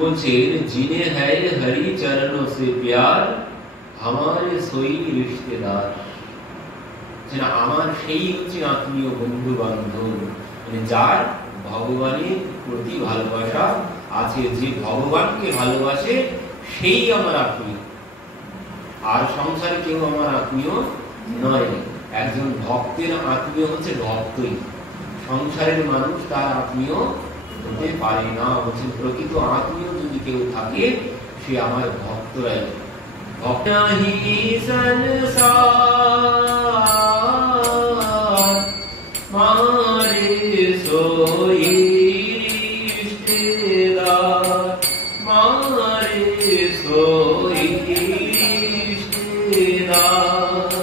বলছেন জিনে হ্যায় হরি চরণোं से प्यार हमारे सोई रिश्तेदार, আমার সেই হচ্ছে আত্মীয় বন্ধু বান্ধব, মানে যার ভগবানের প্রতি ভালোবাসা আছে, যে ভগবানকে ভালোবাসে সেই আমার আত্মীয়, আর সংসারে কেউ আমার আত্মীয় নয়। একজন ভক্তের আত্মীয় হচ্ছে ভক্তই, সংসারের মানুষ তার আত্মীয় হতে পারে না। বলছেন প্রকৃত আত্মীয় যদি কেউ থাকে সে আমার ভক্তরাই। ভক্ত হি সংসার মারে সোই রিশতেদার, মারে সোই रिश्तेदार,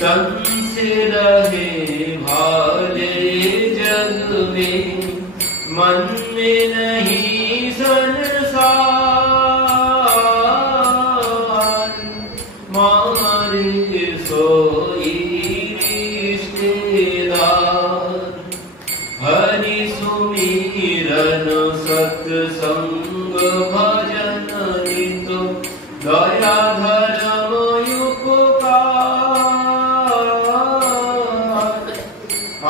तन से रहे भाले जग में, मन में नहीं संसार, मारे सोई रिश्तेदार। हरि सुमिरन सत्संग भजन नित, दया धर्म उपकार,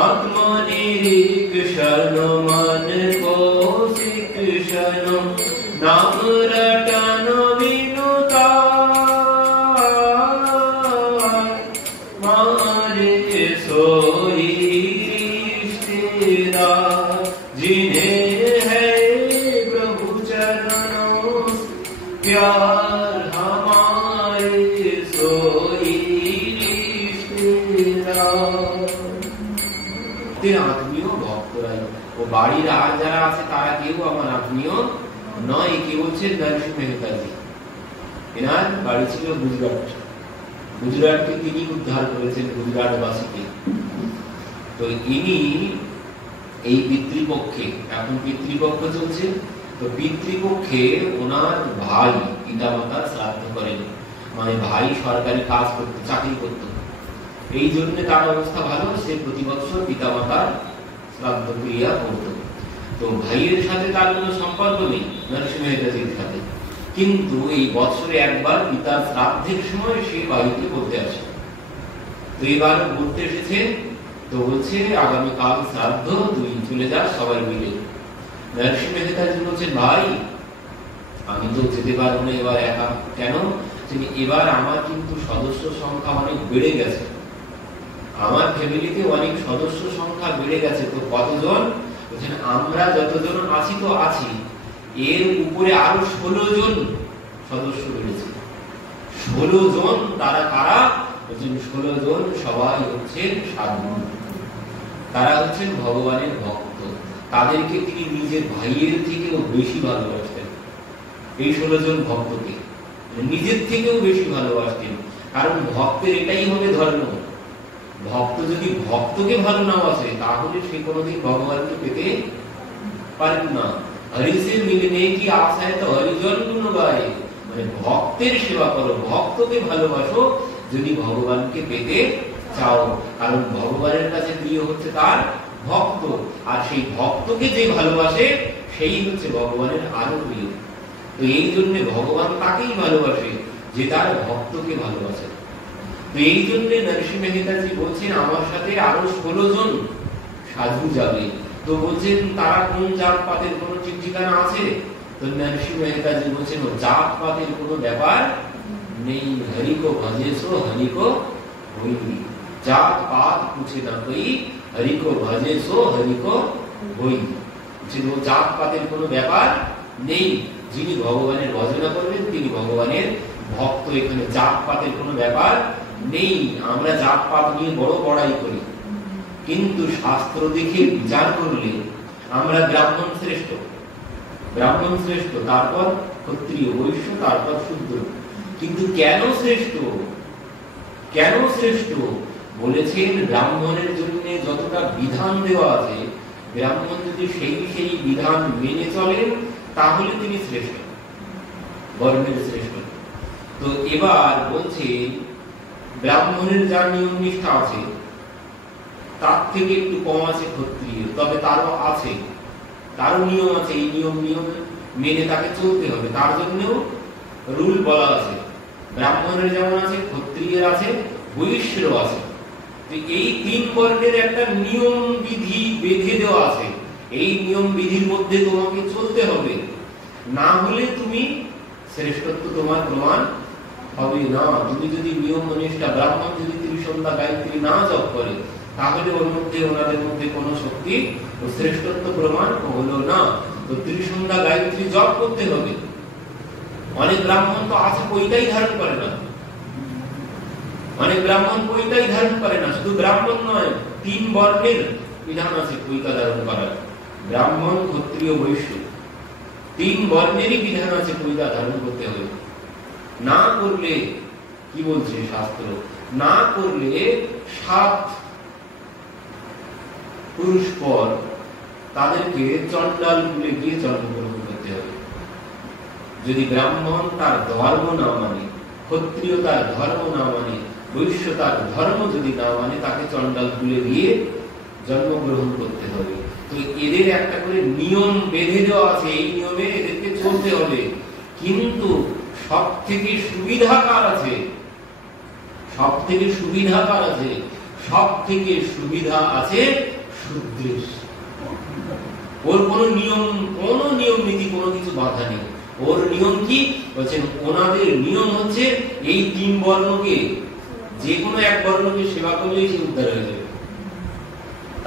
आत्मनिरीक्षण मन को शिक्षण, नाम रटन विनुतार, मारे सोई रिश्तेदार। जिन्हें है प्रभु चरणों प्यार हमारे सोई रिश्तेदार। আত্মীয় ভক্তরাই, ও বাড়ির আর যারা আছে তারা কেউ আমার আত্মীয় নয়। কে বলছেন? নরসিংহ মেহতাজি। এনার বাড়ি ছিল গুজরাট, গুজরাটকে তিনি উদ্ধার করেছেন, গুজরাটবাসীকে। তো ইনি এই পিতৃপক্ষে, এখন পিতৃপক্ষ চলছে, তো পিতৃপক্ষে ওনার ভাই পিতামাতার শ্রাদ্ধ করেন, মানে ভাই সরকারি কাজ করতে, চাকরি করত, এই জন্য তার অবস্থা ভালো, সে প্রতি বছর পিতামাতার শ্রাদ্ধ ক্রিয়া করত। তো ভাইয়ের সাথে তার কোনো সম্পর্ক নেই নরসিংহ মেহতাজির সাথে, কিন্তু এই বছরে একবার পিতার শ্রাদ্ধের সময় সে বাড়িতে করতে আসে। তো এবার ঘুরতে এসেছে, তো বলছে আগামীকাল শ্রাদ্ধ, তুই চলে যাস সবাই মিলে। নরসিংহ মেহতাজি বলছেন ভাই আমি তো যেতে পারবো না এবার একা। কেন? এবার আমার কিন্তু সদস্য সংখ্যা অনেক বেড়ে গেছে, আমার ফ্যামিলিতে অনেক সদস্য সংখ্যা বেড়ে গেছে। তো কতজন? বলছেন আমরা যতজন আছি তো আছি, এর উপরে আরো 16 জন সদস্য বেড়েছে। 16 জন, তারা কারা? বলছেন 16 জন সবাই হচ্ছেন সাধু, তারা হচ্ছেন ভগবানের ভক্ত, তাদেরকে তিনি নিজের ভাইয়ের থেকেও বেশি ভালোবাসতেন। এই 16 জন ভক্তকে নিজের থেকেও বেশি ভালোবাসতেন, কারণ ভক্তের এটাই হবে ধর্ম। ভক্ত যদি ভক্তকে ভালো না বাসে তাহলে সে কোনোদিন ভগবানকে পেতে পারেন না। হরি সে মিলনে কি আশায় তো হরিজন গুণ গায়, মানে ভক্তের সেবা করো, ভক্তকে ভালোবাসো যদি ভগবানকে পেতে চাও, কারণ ভগবানের কাছে প্রিয় হচ্ছে তার ভক্ত, আর সেই ভক্তকে যে ভালোবাসে সেই হচ্ছে ভগবানের আরো প্রিয়। তো এই জন্য ভগবান তাকেই ভালোবাসে যে তার ভক্তকে ভালোবাসে। তো এই জন্য নরসিংহ মেহতাজি বলছেন আমার সাথে আরো 16 জন সাধু যাবে। তো বলছেন তারা কোন জাত পাতের কোন ঠিক ঠিকানা আছে? তো নরসিংহ মেহতাজি বলছেন জাত পাতের কোনো ব্যাপার নেই, হরি কো ভজে সো হরি কো होई, जात पात पूछे ना कोई, हरि को भजे सो हरि को होई। জাত পাতের কোনো ব্যাপার নেই, যিনি ভগবানের ভজনা করবেন তিনি ভগবানের ভক্ত। এখানে জাত পাতের কোনো ব্যাপার নেই। আমরা জাত পাত নিয়ে বড় বড়াই করি, কিন্তু শাস্ত্র দেখে বিচার করলে আমরা ব্রাহ্মণ শ্রেষ্ঠ, ব্রাহ্মণ শ্রেষ্ঠ, তারপর ক্ষত্রিয়, বৈশ্য, তারপর শূদ্র। কিন্তু কেন শ্রেষ্ঠ? কেন শ্রেষ্ঠ? বলেছেন ব্রাহ্মণের জন্য যতটা বিধান দেওয়া আছে, ব্রাহ্মণ যদি সেই বিধান মেনে চলেন তাহলে তিনি শ্রেষ্ঠ, বর্ণের শ্রেষ্ঠ। তো এবার বলছে ব্রাহ্মণের যা নিয়ম নিষ্ঠা আছে তার থেকে একটু কম আছে ক্ষত্রিয়, তবে তারও আছে। তার নিয়ম আছে, এই নিয়ম মেনে তাকে চলতে হবে। তার জন্যও রুল বলা আছে। ব্রাহ্মণের যেমন আছে, ক্ষত্রিয়ের আছে, বৈশ্যেরও আছে। এই তিন বর্ণের একটা নিয়ম বিধি বেঁধে দেওয়া আছে। এই নিয়ম বিধির মধ্যে তোমাকে চলতে হবে, না হলে তুমি শ্রেষ্ঠত্ব তোমার প্রমাণ হবে না। তুমি যদি নিয়ম নিষ্ঠা, ব্রাহ্মণ যদি ত্রিসন্ধ্যা গায়ত্রী না জপ করে, তাহলে ওর মধ্যে ওনাদের মধ্যে কোনো শক্তি ও শ্রেষ্ঠত্ব প্রমাণ হলো না। তো ত্রিসন্ধ্যা গায়ত্রী জপ করতে হবে। অনেক ব্রাহ্মণ তো আছে পৈতাই ধারণ করে না, অনেক ব্রাহ্মণ পৈতাই ধারণ করে না। শুধু ব্রাহ্মণ নয়, তিন বর্ণের বিধান আছে পৈতা ধারণ করার। ব্রাহ্মণ, ক্ষত্রিয়, বৈশ্য, তিন বর্ণেরই বিধান আছে পৈতা ধারণ করতে হবে। না করলে কি বলছে শাস্ত্র, না করলে 7 পুরুষ পর তাদেরকে চণ্ডাল কুলে গিয়ে জন্মগ্রহণ করতে হবে। যদি ব্রাহ্মণ তার ধর্ম না মানে, ক্ষত্রিয় তার ধর্ম না মানে, বৈশ্য তার ধর্ম যদি না মানে, তাকে চণ্ডাল কুলে গিয়ে জন্মগ্রহণ করতে হবে। তো এদের একটা করে নিয়ম বেঁধে দেওয়া আছে, এই নিয়মে এদেরকে চলতে হবে। কিন্তু সব থেকে সুবিধা কার আছে? সব থেকে সুবিধা কার আছে? সব থেকে সুবিধা আছে শূদ্রের। ওর কোনো নিয়ম নীতি, কোনো কিছু বাধা নেই। ওর নিয়ম কি বলছেন? ওনাদের নিয়ম হচ্ছে এই 3 বর্ণকে, যে কোনো এক বর্ণকে সেবা করলেই সে উদ্ধার হয়ে যাবে।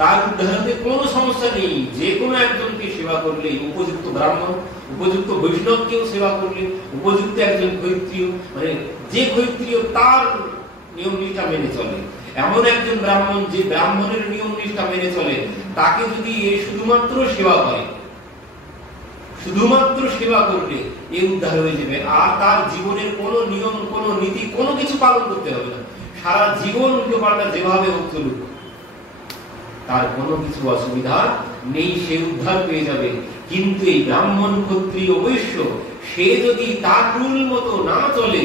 তার উদ্ধার হতে কোনো সমস্যা নেই। যে কোনো একজনকে সেবা করলে, উপযুক্ত ব্রাহ্মণ, উপযুক্ত বৈষ্ণবকেও সেবা করলে, উপযুক্ত একজন ক্ষত্রিয়, মানে যে ক্ষত্রিয় তার নিয়ম নিষ্ঠা মেনে চলে, এমন একজন ব্রাহ্মণ যে ব্রাহ্মণের নিয়ম নিষ্ঠা মেনে চলে, তাকে যদি শুধুমাত্র সেবা করে, শুধুমাত্র সেবা করলে এ উদ্ধার হয়ে যাবে। আর তার জীবনের কোনো নিয়ম, কোনো নীতি, কোনো কিছু পালন করতে হবে না। সারা জীবন উল্টো পাল্টা যেভাবে হোক চলুক, তার কোনো কিছু অসুবিধা নেই, সে উদ্ধার পেয়ে যাবে। কিন্তু এই ব্রাহ্মণ, ক্ষত্রিয়, বৈশ্য, সে যদি তার রুল মতো না চলে,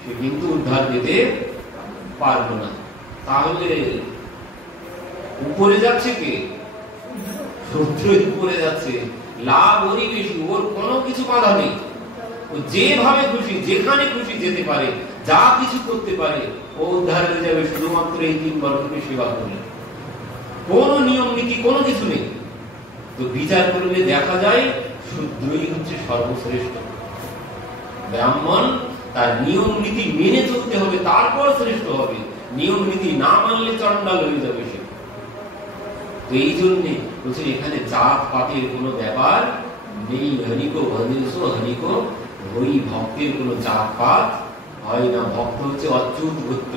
সে কিন্তু উদ্ধার পেতে পারবে না। তাহলে উপরে যাচ্ছে কে? শত্রুই উপরে যাচ্ছে, লাভ ওরই বেশি। ওর কোনো কিছু বাধা নেই, ও যেভাবে খুশি, যেখানে খুশি যেতে পারে, যা কিছু করতে পারে, ও উদ্ধার হয়ে যাবে শুধুমাত্র এই 3 বর্ণকে সেবা করলে। কোনো নিয়ম নীতি, কোনো কিছু নেই। তো বিচার করলে দেখা যায় শূদ্রই হচ্ছে সর্বশ্রেষ্ঠ। ব্রাহ্মণ তার নিয়ম নীতি মেনে চলতে হবে, তারপর শ্রেষ্ঠ হবে। নিয়ম নীতি না মানলে চণ্ডাল হয়ে যাবে সে। তো এই জন্যে বলছেন এখানে জাত পাতের কোনো ব্যাপার নেই। হরিকো ভজেসো হরিকো হরি, ভক্তের কোনো জাত পাত হয় না। ভক্ত হচ্ছে অচ্যুত গোত্র,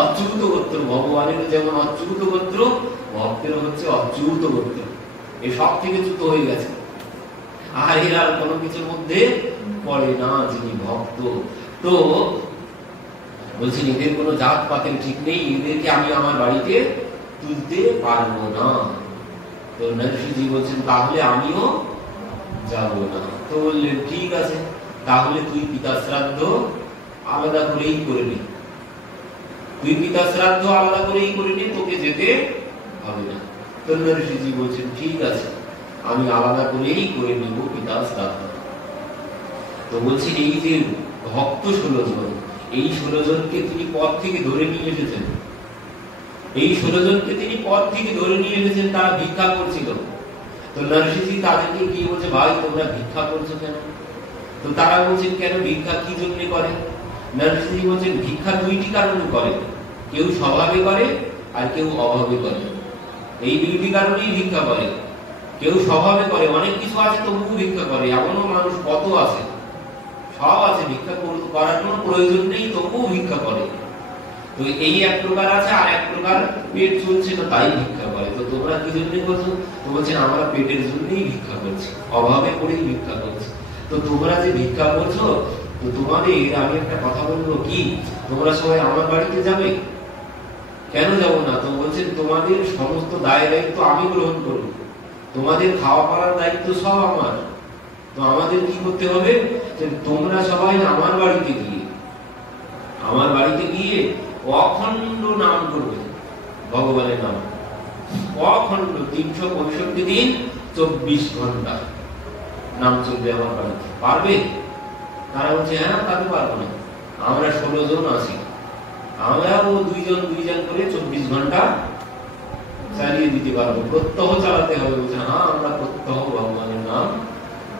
অচ্যুত গোত্র। ভগবানের যেমন অচ্যুত গোত্র, ভক্তের হচ্ছে অচ্যুত গোত্র। এই সব থেকে চ্যুত হয়ে গেছে, আর এরা কোনো কিছুর মধ্যে পড়ে না যিনি ভক্ত। তো বলছেন এদের কোনো জাত পাতের ঠিক নেই, এদেরকে আমি আমার বাড়িতে তুলতে পারবো না। তো নরসিংহজি বলছেন তাহলে আমিও যাব না। তো বললেন ঠিক আছে, তাহলে তুই পিতা শ্রাদ্ধ আলাদা করেই করে নে, তুই পিতা শ্রাদ্ধ আলাদা করেই করে নে, তোকে যেতে হবে না। তো নরসিংহজি বলছেন ঠিক আছে, আমি আলাদা করেই করে নেব পিতা শ্রাদ্ধ। তো বলছেন এই যে ভক্ত 16 জন, এই 16 জনকে তিনি পথ থেকে ধরে নিয়ে এসেছেন। এই 16 জনকে তিনি পথ থেকে ধরে নিয়ে এসেছেন, তারা ভিক্ষা করছিল। তো নরসিংহজি তাদেরকে কি বলছে, ভাই তোমরা ভিক্ষা করছো কেন? তো তারা বলছেন কেন ভিক্ষা কি জন্য করে? নরসিংহজি বলছেন ভিক্ষা 2টি কারণে করে, কেউ স্বভাবে করে আর কেউ অভাবে করে। এই 2টি কারণেই ভিক্ষা করে। কেউ স্বভাবে করে, অনেক কিছু আছে তবুও ভিক্ষা করে, এমনও মানুষ কত আছে, সব আছে, ভিক্ষা করার কোনো প্রয়োজন নেই তবুও ভিক্ষা করে। তো এই এক প্রকার আছে, আর এক প্রকার পেট চলছে না তাই ভিক্ষা করে। তো তোমরা কি জন্য করছো? তো বলছেন আমরা পেটের জন্যই ভিক্ষা করছি, অভাবে পড়েই ভিক্ষা করছি। তো তোমরা যে ভিক্ষা করছো, তো তোমাদের আমি একটা কথা বলবো কি, তোমরা সবাই আমার বাড়িতে যাবে? কেন যাব না? তো বলছেন তোমাদের সমস্ত দায় দায়িত্ব আমি গ্রহণ করবো, তোমাদের খাওয়া পড়ার দায়িত্ব সব আমার। তো আমাদের কি করতে হবে? তোমরা সবাই আমার বাড়িতে গিয়ে অখণ্ড নাম করবে, ভগবানের নাম অখণ্ড 365 দিন 24 ঘন্টা নাম চলবে আমার বাড়িতে, পারবে? তারা বলছে হ্যাঁ, তাতে পারবো না, আমরা 16 জন আছি, আমরা ও দুইজন করে 24 ঘন্টা চালিয়ে দিতে পারবো, প্রত্যহ চালাতে হবে। বলছে হ্যাঁ, আমরা প্রত্যহ ভগবানের নাম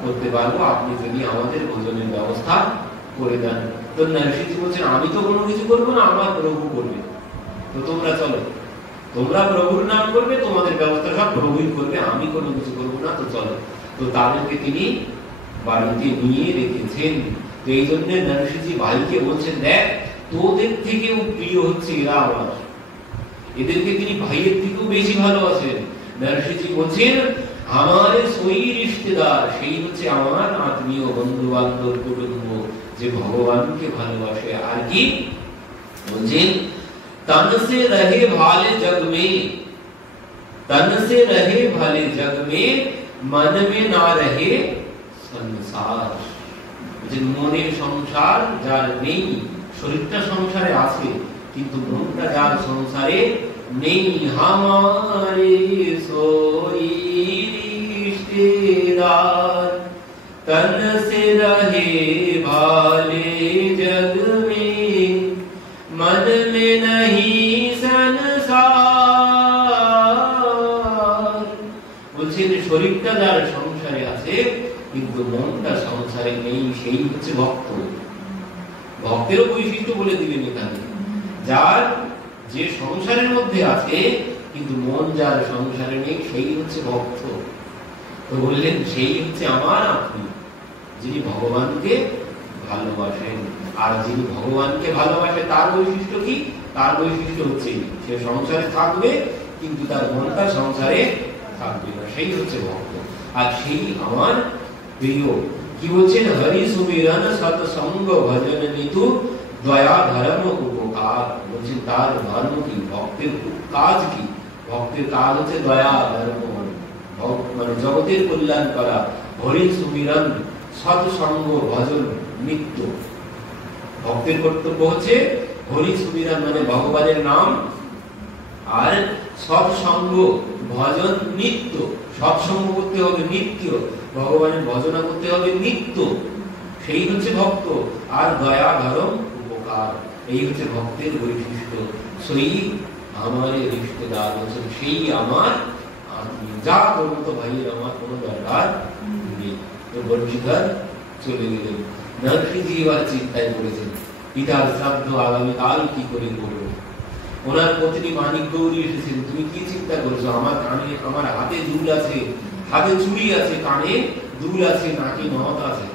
করতে পারবো, আপনি যদি আমাদের ভোজনের ব্যবস্থা করে দেন। তো নরসিংহজি বলছেন আমি তো কোনো কিছু করবো না, আমার প্রভু করবে, তো তোমরা চলো, তোমরা প্রভুর নাম করবে, তোমাদের ব্যবস্থা সব প্রভুই করবে, আমি কোনো কিছু করবো না, তো চলো। তো তাদেরকে তিনি বাড়িতে নিয়ে রেখেছেন। তো এই জন্য নরসিংহজি ভাইকে বলছেন দেখ, তোদের থেকেও প্রিয় হচ্ছে এরা আমার, এদেরকে তিনি ভাইয়ের থেকেও বেশি ভালোবাসেন। নরসিংহজি বলছেন আমার সই রিশতেদার, সেই হচ্ছে আমার আত্মীয়, বন্ধু বান্ধব, কুটুম্ব, যে ভগবানকে ভালোবাসে। আর কি বলছেন, तन से रहे भाले जग में, तन से रहे भाले जग में, मन में ना रहे संसार। যে মনের সংসার যার নেই, শরীরটা সংসারে আছে কিন্তু মনটা যার সংসারে নেই, हमारे सोई रिश्तेदार, तन से रहे भाले जग में, मन में नहीं संसार। বলছেন শরীরটা যার সংসারে আছে কিন্তু মনটা সংসারে নেই, সেই হচ্ছে ভক্ত। ভক্তেরও বৈশিষ্ট্য বলে দিলেন এখানে, যার যে সংসারের মধ্যে আছে কিন্তু মন যার সংসারে নেই, সেই হচ্ছে ভক্ত। তো বললেন সেই হচ্ছে আমার আত্মীয়, যিনি ভগবানকে ভালোবাসেন। আর যিনি ভগবানকে ভালোবাসে তার বৈশিষ্ট্য কি? তার বৈশিষ্ট্য হচ্ছে সে সংসারে থাকবে কিন্তু তার মনটা সংসারে থাকবে না, সেই হচ্ছে ভক্ত। আর সেই আমার প্রিয়। কি বলছেন, হরি সুমিরন সৎসঙ্গ ভজন নিতু দয়া ধর্ম উপকার। বলছেন তার ধর্ম কি, ভক্তের কাজ কি? ভক্তের কাজ হচ্ছে দয়া ধর্ম, মানে জগতের কল্যাণ করা। হরি সুমিরন সৎসঙ্গ ভজন নিত্য, ভক্তের কর্তব্য হচ্ছে হরি সুমিরন মানে ভগবানের নাম, আর সৎসঙ্গ ভজন নিত্য, সৎসঙ্গ করতে হবে নিত্য, ভগবানের ভজনা করতে হবে নিত্য, সেই হচ্ছে ভক্ত। আর দয়া ধরম উপকার, এই হচ্ছে ভক্তের বৈশিষ্ট্য। সেই আমার রিশতেদার হচ্ছেন, সেই আমার আত্মীয়। যা করবো তো ভাইয়ের আমার কোনো দরকার নেই। তো বংশীধর চলে গেলেন। নরসিংহজি এবার চিন্তায় পড়েছেন, পিতার শ্রাদ্ধ আগামীকাল কি করে করবো। ওনার পত্নী মানিক গৌরী এসেছেন, তুমি কি চিন্তা করছো? আমার কানে, আমার হাতে দুল আছে, হাতে চুড়ি আছে, কানে দুল আছে, নাকি নথ আছে,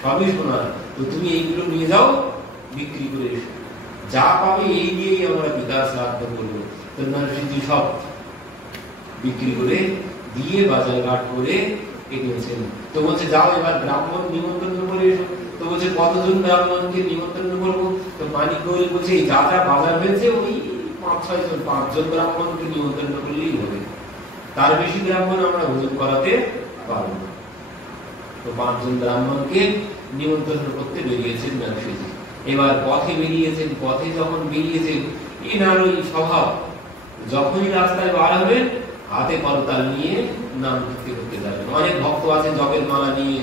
সবই সোনার। তো তুমি এইগুলো নিয়ে যাও, বিক্রি করে এসো, যা পাবে এই দিয়েই আমরা পিতার শ্রাদ্ধ করবো। তো নরসিংহজি সব বিক্রি করে দিয়ে বাজার ঘাট করে এনেছেন। তো বলছে যাও এবার ব্রাহ্মণ নিমন্ত্রণ করে এসো। তো বলছে কতজন ব্রাহ্মণকে নিমন্ত্রণ করবো? তো মানিক গৌরী বলছে এই যা যা বাজার হয়েছে ওই 5-6 জন, 5 জন ব্রাহ্মণকে নিমন্ত্রণ করলেই হবে, তার বেশি ব্রাহ্মণ আমরা ভোজন করাতে পারবো না। তো 5 জন ব্রাহ্মণকে নিমন্ত্রণ করতে বেরিয়েছেন নরসিংহজি। এবার পথে বেরিয়েছেন, পথে যখন বেরিয়েছেন, এনার ওই স্বভাব, যখনই রাস্তায় বার হবেন হাতে করতাল নিয়ে নাম করতে করতে যাবেন। অনেক ভক্ত আছে জপের মালা নিয়ে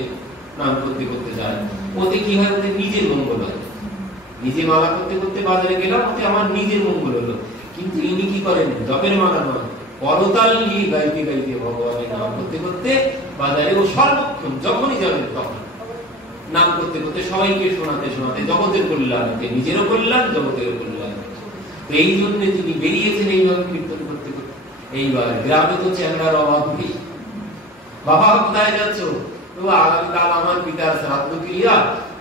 নাম করতে করতে যায়, ওতে কি হয়, ওতে নিজের মঙ্গল হয়। নিজে মালা করতে করতে বাজারে গেলাম, ওতে আমার নিজের মঙ্গল হলো। কিন্তু ইনি কি করেন, জপের মালা নয়, করতাল নিয়ে গাইতে গাইতে ভগবানের নাম করতে করতে বাজারে, ও সর্বক্ষণ যখনই যাবেন তখন নাম করতে করতে সবাইকে শোনাতে শোনাতে জগতের কল্যাণ, নিজেরও কল্যাণ, জগতের কল্যাণ। তো এই জন্য তিনি বেরিয়েছেন এইভাবে কীর্তন করতে করতে। এইবার গ্রামে তো চ্যাংড়ার অভাব নেই। বাবা কোথায় যাচ্ছ? তো আগামীকাল আমার পিতার শ্রাদ্ধ ক্রিয়া,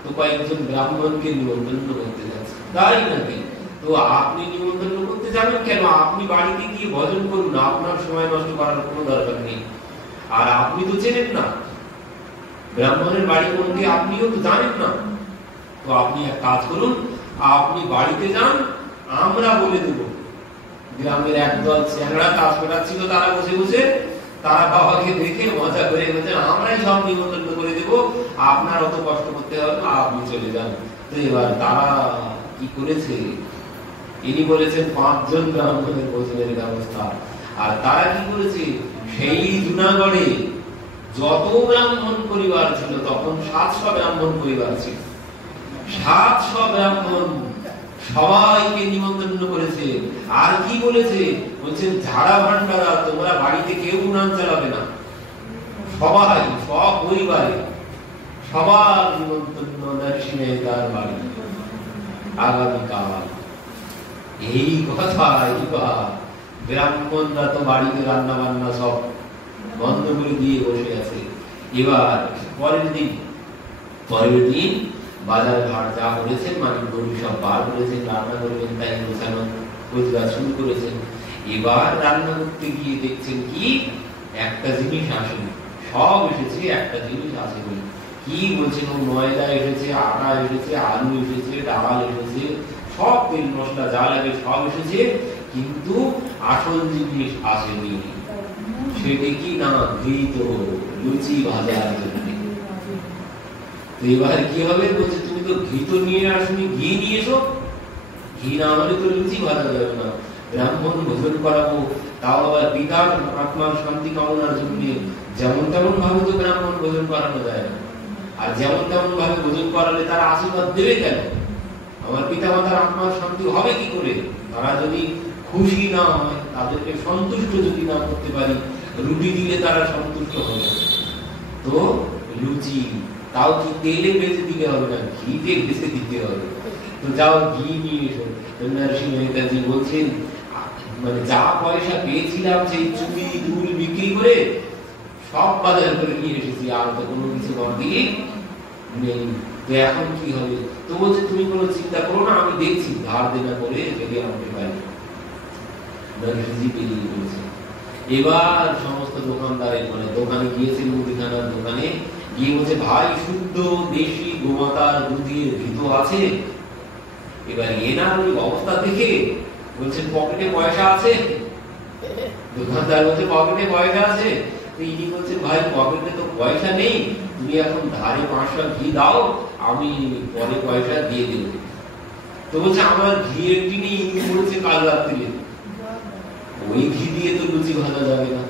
তো কয়েকজন ব্রাহ্মণকে নিমন্ত্রণ করতে যাচ্ছে। তাই নাকি? তো আপনি নিমন্ত্রণ করতে যাবেন কেন? আপনি বাড়িতে গিয়ে ভজন করুন, আপনার সময় নষ্ট করার কোনো দরকার নেই। আর আপনি তো চেনেন না ব্রাহ্মণের বাড়ি কোনটি, আপনিও তো জানেন না। তো আপনি এক কাজ করুন, আপনি বাড়িতে যান, আমরা বলে দেব। গ্রামের একদল চ্যাংড়া কাজ করাচ্ছিল, তারা বসে বসে, তারা বাবাকে দেখে মজা করে বলছে আমরাই সব নিমন্ত্রণ করে দেব, আপনার অত কষ্ট করতে হবে না, আপনি চলে যান। তো এবার তারা কি করেছে, ইনি বলেছেন 5 জন ব্রাহ্মণের ভোজনের ব্যবস্থা। আর তারা কি করেছে, সেই জুনাগড়ে যত ব্রাহ্মণ পরিবার ছিল তখন 700 ব্রাহ্মণ পরিবার ছিল। 700 ব্রাহ্মণ সবাইকে নিমন্ত্রণ করেছে। আর কি বলেছে? বলছেন ঝাড়া ভান্ডারা তোমরা বাড়িতে কেউ উনান চালাবে না, সবাই সব পরিবারে সবার নিমন্ত্রণ নরসিংহের বাড়ি আগামীকাল। এই কথা ব্রাহ্মণরা তো বাড়িতে রান্না বান্না সব বন্ধ করে দিয়ে বসে আছে। এবার পরের দিন বাজার ঘাট যা করেছেন, মানে গরু সব বার করেছেন, রান্না করবেন, তাই গোছানো রোজগার শুরু করেছেন। এবার রান্না করতে গিয়ে দেখছেন কি একটা জিনিস আসেনি, সব এসেছে, একটা জিনিস আসেনি। কি বলছেন? ময়দা এসেছে, আটা এসেছে, আলু এসেছে, ডাল এসেছে, সব তেল মশলা যা লাগে সব এসেছে, কিন্তু আসল জিনিস আসেনি। সেটা কি না? ঘৃত লুচি ভাজার জন্য। এবার কি হবে? বলছে তুমি তো ঘি তো নিয়ে আসনি, ঘি নিয়ে এসো। ঘি না হলে তো লুচি ভাজা যাবে না। ব্রাহ্মণ ভোজন করাবো, তাও আবার পিতার আত্মার শান্তি কামনার জন্য। যেমন তেমন ভাবে তো ব্রাহ্মণ ভোজন করানো যায় না। আর যেমন তেমন ভাবে ভোজন করালে তারা আশীর্বাদ দেবে কেন? আমার পিতা মাতার আত্মার শান্তি হবে কি করে? তারা যদি খুশি না হয়, তাদেরকে সন্তুষ্ট যদি না করতে পারি, রুটি দিলে তারা সন্তুষ্ট হবে। তো লুচি, তাও কি তেলে ভেজে দিতে হবে না, ঘিতে ভেজে দিতে হবে। তো যাও ঘি নিয়ে এসো। নরসিংহ মেহতাজি বলছেন মানে যা পয়সা পেয়েছিলাম সেই চুড়ি দুল বিক্রি করে সব বাজার করে নিয়ে এসেছি, আর তো কোনো কিছু বাকি নেই। তো এখন কি হবে? তো বলছে তুমি কোনো চিন্তা করো না, আমি দেখছি ধার দেনা করে যদি আনতে পারি। নরসিংহজি বেরিয়ে পড়েছে। এবার সমস্ত দোকানদারের মানে দোকানে গিয়েছে, মুদিখানার দোকানে গিয়ে বলছে ভাই শুদ্ধ দেশি গোমাতার দুধের ঘৃত আছে? এবার এনার ওই অবস্থা দেখে বলছেন পকেটে পয়সা আছে? দোকানদার বলছে পকেটে পয়সা আছে। তো ইনি বলছেন ভাই পকেটে তো পয়সা নেই, তুমি এখন ধারে 500 ঘি দাও, আমি পরে পয়সা দিয়ে দেব। তো বলছে আমার ঘিয়ের টিনে ইনি পড়েছে কাল রাত্রিরে, ওই ঘি দিয়ে তো লুচি ভাজা যাবে না,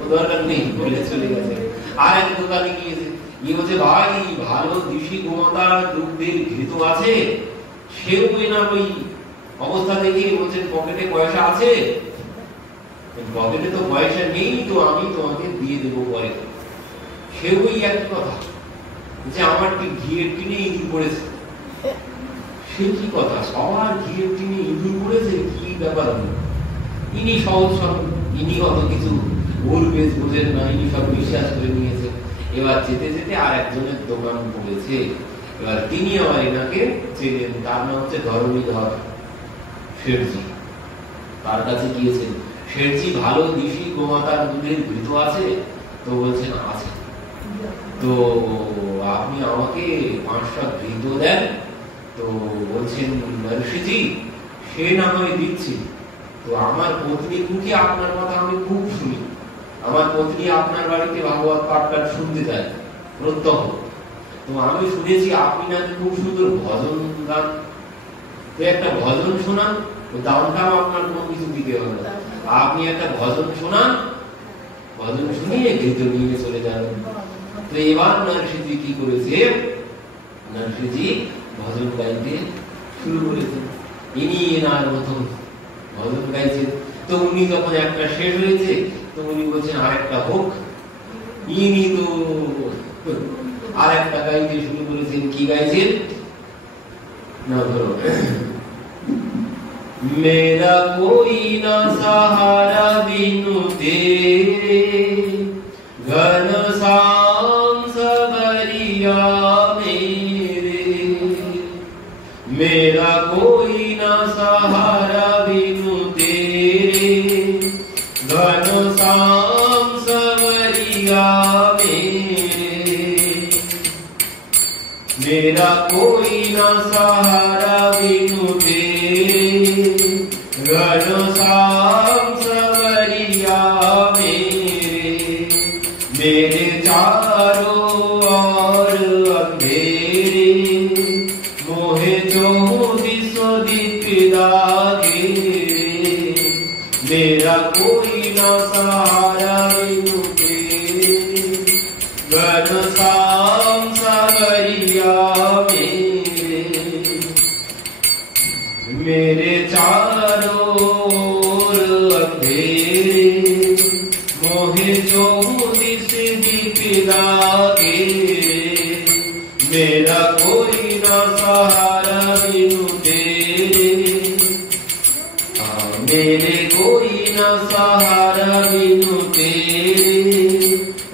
ও দরকার নেই বলে চলে গেছে। আর এক দোকানে গিয়েছে, গিয়ে বলছে ভাই ভালো দেশি গোমাতার দুধের ঘৃত আছে? সেও এনার ওই অবস্থা দেখে বলছেন পকেটে পয়সা আছে? পকেটে তো পয়সা নেই, তো আমি তোমাকে দিয়ে দেবো পরে। সেও ওই একই কথা যে আমার কি ঘিয়ের টিনে ইঁদুর পড়েছে। সে কি কথা? সবার ঘিয়ের টিনে ইঁদুর পড়েছে, কি ব্যাপার? ইনি সহজ সরল, ইনি অত কিছু ভুল বেশ বোঝেন না, ইনি সব বিশ্বাস করে নিয়েছে। এবার যেতে যেতে আর একজনের দোকান পড়েছে। এবার তিনি আমার এনাকে চেনেন, তার নাম হচ্ছে ধরণীধর শেঠজি। তার কাছে গিয়েছেন, শেঠজি ভালো দেশি গোমাতার দুধের ঘৃত আছে? তো বলছেন আছে। তো আপনি আমাকে 500 ঘৃত দেন। তো বলছেন নরসিংহজি সে না হয় দিচ্ছি, তো আমার পত্নীর মুখে আপনার কথা আমি খুব শুনি। আমার পত্নী আপনার বাড়িতে ভাগবত পাঠ শুনতে যায় প্রত্যহ। তো আমি শুনেছি আপনি নাকি খুব সুন্দর ভজন গান, তো একটা ভজন শোনান, দামটাও আপনার কোনো কিছু দিতে হবে না, আপনি একটা ভজন শোনান, ভজন শুনিয়ে ঘৃত নিয়ে চলে যাবেন। তো এবার নরসিংহজি কি করেছে? নরসিংহজি ভজন গাইতে শুরু করেছেন। ইনি এনার প্রথম ভজন গাইছেন। তো উনি যখন একটা শেষ হয়েছে, তো উনি বলছেন আরেকটা হোক। ইনি তো আর একটা গাইতে শুরু করেছেন। কি গাইছেন না? ধরো मेरा कोई ना सहारा बिनु तेरे, घनश्याम सवरिया मेरे। मेरा कोई ना सहारा बिनु तेरे, घनश्याम सवरिया मेरे। मेरा कोई ना सहारा बिनु तेरे, घनश्याम सवरिया मेरे। मेरे चारों ओर अंधेरे, मोहे चौदिसो दिखदा घेरे। मेरा कोई ना सहारा बिनु तेरे, मेरा कोई ना सहारा बिनु तेरे, मेरे कोई ना सहारा बिनु तेरे,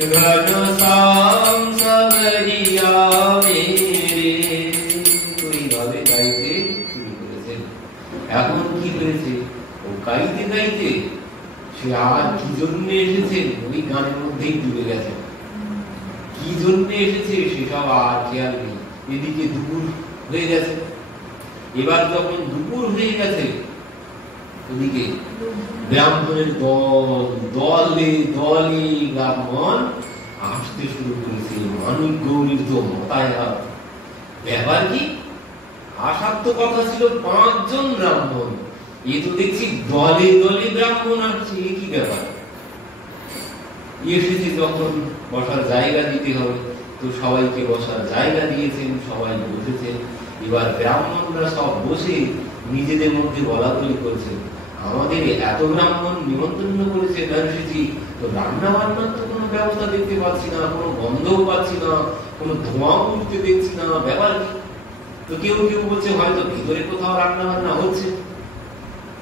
घनश्याम सबरिया मेरे। তো এইভাবে গাইতে শুরু করেছেন। এখন কি হয়েছে, ও গাইতে গাইতে সে আর কি জন্য এসেছেন ওই গানের মধ্যেই ডুবে গেছেন। কি জন্য এসেছে সেসব আর খেয়াল নেই। এদিকে দুপুর হয়ে গেছে। এবার যখন দুপুর হয়ে গেছে, ওদিকে ব্রাহ্মণের দলে দলে ব্রাহ্মণ আসতে শুরু করেছে। মানিক গৌরীর তো মাথায় হাত। ব্যাপার কি, আসার তো কথা ছিল 5 জন ব্রাহ্মণ, এ তো দেখছি দলে দলে ব্রাহ্মণ আসছে। কি ব্যাপার? এসেছে যখন বসার জায়গা দিতে হবে, তো সবাইকে বসার জায়গা দিয়েছেন, সবাই বসেছেন। এবার ব্রাহ্মণরা সব বসে নিজেদের মধ্যে বলাবলি করছে, আমাদের এত ব্রাহ্মণ নিমন্ত্রণ করেছে নরসিংহজি, তো রান্না বান্নার তো কোনো ব্যবস্থা দেখতে পাচ্ছি না, কোনো গন্ধও পাচ্ছি না, কোনো ধোঁয়াও উঠতে দেখছি না। ব্যাপার কি? তো কেউ কেউ বলছে হয়তো ভিতরে কোথাও রান্না বান্না হচ্ছে।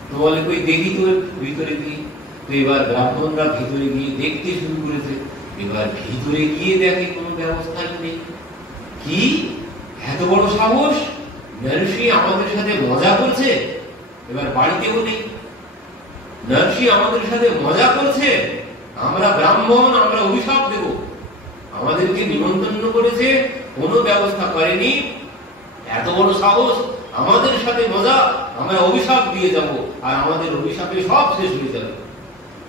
তো বলে কই দেখি তো ভিতরে গিয়ে। তো এবার ব্রাহ্মণরা ভিতরে গিয়ে দেখতে শুরু করেছে। এবার ভিতরে গিয়ে দেখে কোনো ব্যবস্থাই নেই। কি এত বড় সাহস, নরসিংহ আমাদের সাথে মজা করছে। এবার বাড়িতেও নেই, নরসিংহ আমাদের সাথে মজা করছে, আমরা ব্রাহ্মণ, আমরা অভিশাপ দেব। আমাদেরকে নিমন্ত্রণ করেছে, কোনো ব্যবস্থা করেনি, এত বড় সাহস, আমাদের সাথে মজা, আমরা অভিশাপ দিয়ে যাব, আর আমাদের অভিশাপে সব শেষ হয়ে যাবে।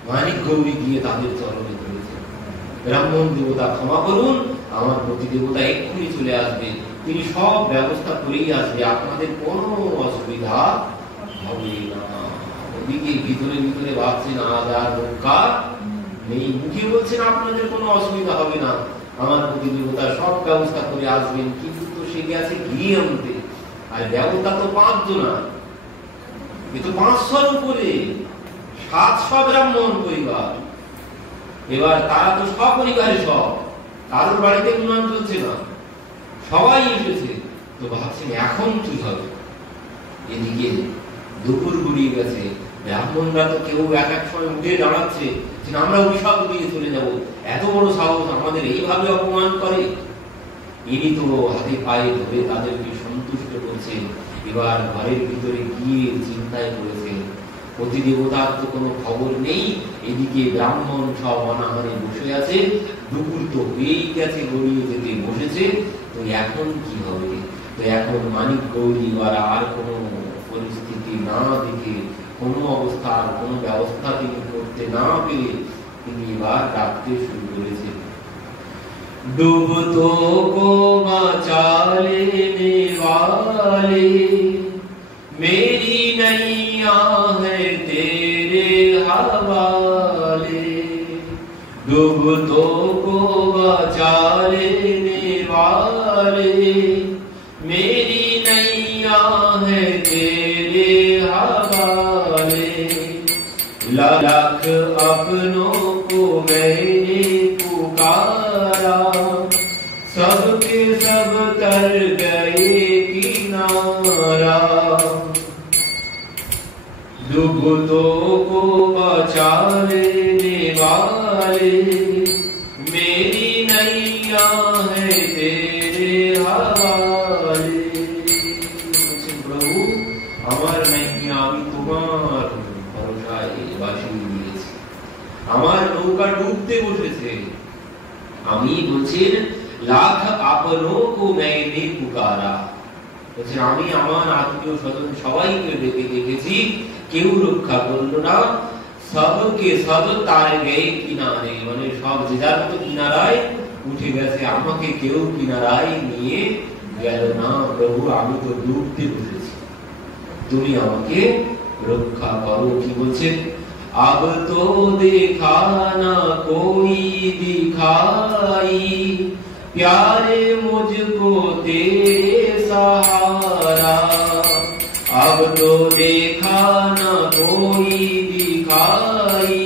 মানিক গৌরী গিয়ে তাদের চরণে ধরেছে, ব্রাহ্মণ দেবতা ক্ষমা করুন, আমার প্রতি দেবতা এক্ষুনি চলে আসবে, তিনি সব ব্যবস্থা করেই আসবে, আপনাদের কোনো অসুবিধা হবে না। ওদিকে ভিতরে ভিতরে ভাবছেন আজ আর রক্ষা নেই, মুখে বলছেন আপনাদের কোনো অসুবিধা হবে না, আমার প্রতি দেবতা সব ব্যবস্থা করে আসবেন। কিন্তু তো সে গেছে ঘি আনতে, আর দেবতা তো 5 জন, এ তো 500-র উপরে, 700 ব্রাহ্মণ পরিবার। এবার তারা তো সপরিবারে, সব কারোর বাড়িতে উন্নয়ন চলছে না, সবাই এসেছে। তো ভাবছেন এখন কি হবে। এদিকে দুপুর গড়িয়ে গেছে, ব্রাহ্মণরা তো কেউ এক এক সময় উঠে দাঁড়াচ্ছে যে আমরা অভিশাপ দিয়ে চলে যাব, এত বড় সাহস, আমাদের এইভাবে অপমান করে। ইনি তো হাতে পায়ে ধরে তাদেরকে সন্তুষ্ট করছেন। এবার ঘরের ভিতরে গিয়ে চিন্তায় পড়েছেন, প্রতি দেবতার তো কোনো খবর নেই, এদিকে ব্রাহ্মণ সব অনাহারে বসে আছে, দুপুর তো হয়েই গেছে, গড়িয়ে যেতে বসেছে, তো এখন কি হবে। তো এখন মানিক গৌরী আর কোনো পরিস্থিতি না দেখে, কোনো অবস্থার কোনো ব্যবস্থা তিনি করতে না পেরে তিনি এবার ডাকতে শুরু করেছেন, ডুবতো को बचा लेने वाले, मेरी नैया है तेरे हवाले, डूबतों को बचा लेने वाले, मेरी नैया है तेरे हवाले, लाख अपनों को मैंने पुकारा, सबके सब तर गए किनारा, डूबतों को बचा लेने वाले, मेरी नैया है तेरे हवाले। प्रभु আমার নৈয়া আমি তোমার ভরসায় বাসিয়ে দিয়েছি, আমার নৌকা ডুবতে বসেছে। আমি বলছেন লাখ আপনों को मैंने पुकारा, বলছেন আমি আমার আত্মীয় স্বজন সবাইকে ডেকে দেখেছি, কেউ রক্ষা করলো না। সবকে সব তার গয়ে কিনারে, মানে সব যে যার মতো কিনারায় উঠে গেছে, আমাকে কেউ কিনারায় নিয়ে গেল না। প্রভু আমি তো ডুবতে বসেছি, তুমি আমাকে রক্ষা করো। কি বলছেন, अब तो देखा ना कोई दिखाई, प्यारे मुझको तेरे सहारा, अब तो देखा ना कोई दिखाई,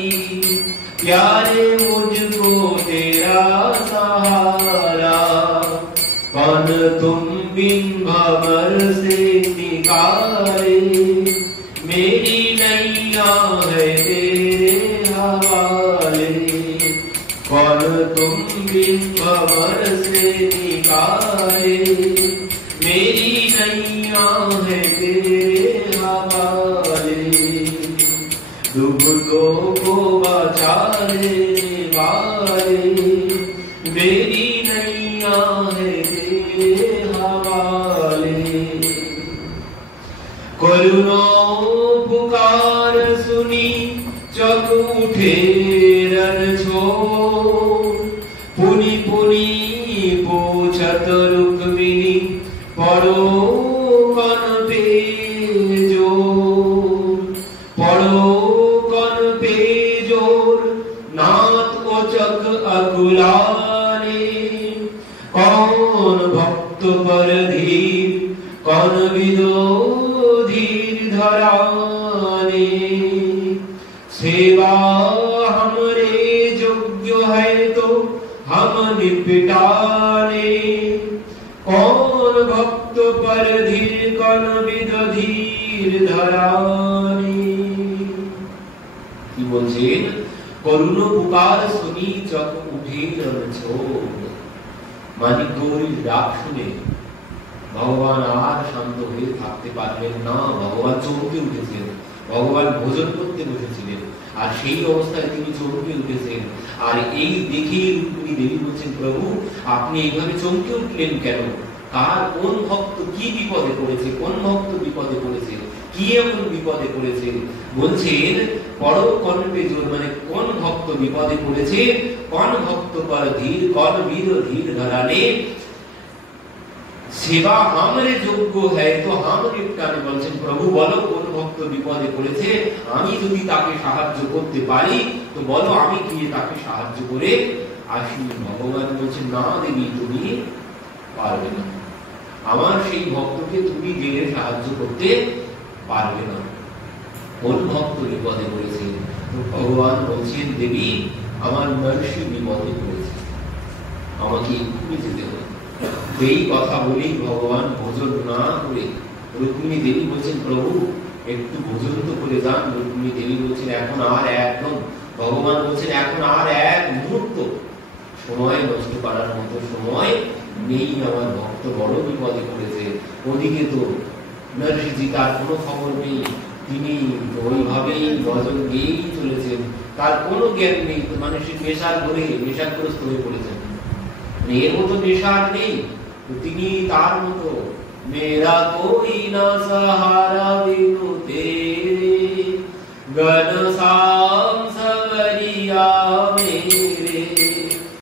प्यारे मुझको तेरा सहारा, कौन तुम बिन भंवर से निकाले, मेरी नैया है तेरे हवाले। कौन तुम बिन भंवर से निकाले, मेरी नैया है तेरे हवाले। डूबतों को बचा लेने वाले, मेरी नैया है तेरे हवाले। करुणा पुकार सुनी चक उठे रण छोड़, पुनि पुनि पूछत रुक्मिणी पड़ो कन पे जोर। पड़ो कन पे जोर, नाथ उचक अकुलाने। कौन भक्त पर धीर, कौन विदो धीर धराने। सेवा हमरे योग्य है तो हम निपटाने। कौन भक्त पर धीर, कौन विदो धीर धराने। কি বলছেন? করুণ পুকার শুনি চক উঠে रण छोड़। মানিক গৌরীর ডাক শুনে ভগবান আর শান্ত হয়ে থাকতে পারলেন না। ভগবান চমকে উঠেছেন। ভগবান ভোজন করতে বসেছিলেন, আর সেই অবস্থায় তিনি চমকে উঠেছেন। আর এই দেখে রুক্মিণী দেবী বলছেন, প্রভু আপনি এইভাবে চমকে উঠলেন কেন? কার কোন ভক্ত কি বিপদে পড়েছে? কোন ভক্ত বিপদে পড়েছে? কি এমন বিপদে পড়েছে? বলছেন পড়ো কণ্ঠে জোর, মানে কোন ভক্ত বিপদে পড়েছে? কোন ভক্ত পর ধীর, কোন বীর ধীর ধরানে। সেবা हमरे যোগ্য है तो हम নিপটানে। বলছেন প্রভু বলো কোন ভক্ত বিপদে পড়েছে, আমি যদি তাকে সাহায্য করতে পারি তো বলো, আমি গিয়ে তাকে সাহায্য করে আসি। ভগবান বলছেন না দেবী, তুমি পারবে না। আমার সেই ভক্তকে তুমি গিয়ে সাহায্য করতে পারবে না। কোন ভক্ত বিপদে পড়েছে? তো ভগবান বলছেন দেবী আমার নরসি বিপদে পড়েছে, আমাকে এক্ষুনি যেতে হবে। এই কথা বলেই ভগবান ভোজন না করে রুক্মিণী দেবী বলছেন প্রভু একটু ভোজন তো করে যান। রুক্মিণী দেবী বলছেন এখন আর একদম, ভগবান বলছেন এখন আর এক মুহূর্ত সময় নষ্ট করার মতো সময় নেই। আমার ভক্ত বড় বিপদে পড়েছে। ওদিকে তো নরসিজি তার কোনো খবর নেই, তিনি ওইভাবেই ভজন গিয়েই চলেছেন, তার কোনো জ্ঞান নেই। তো মানুষের নেশার ঘরে নেশাগ্রস্ত হয়ে পড়েছেন, এর মতো নেশার নেই। তিনি তার মতো মেরা কোই না সাহারা বিনু তেরে, গণ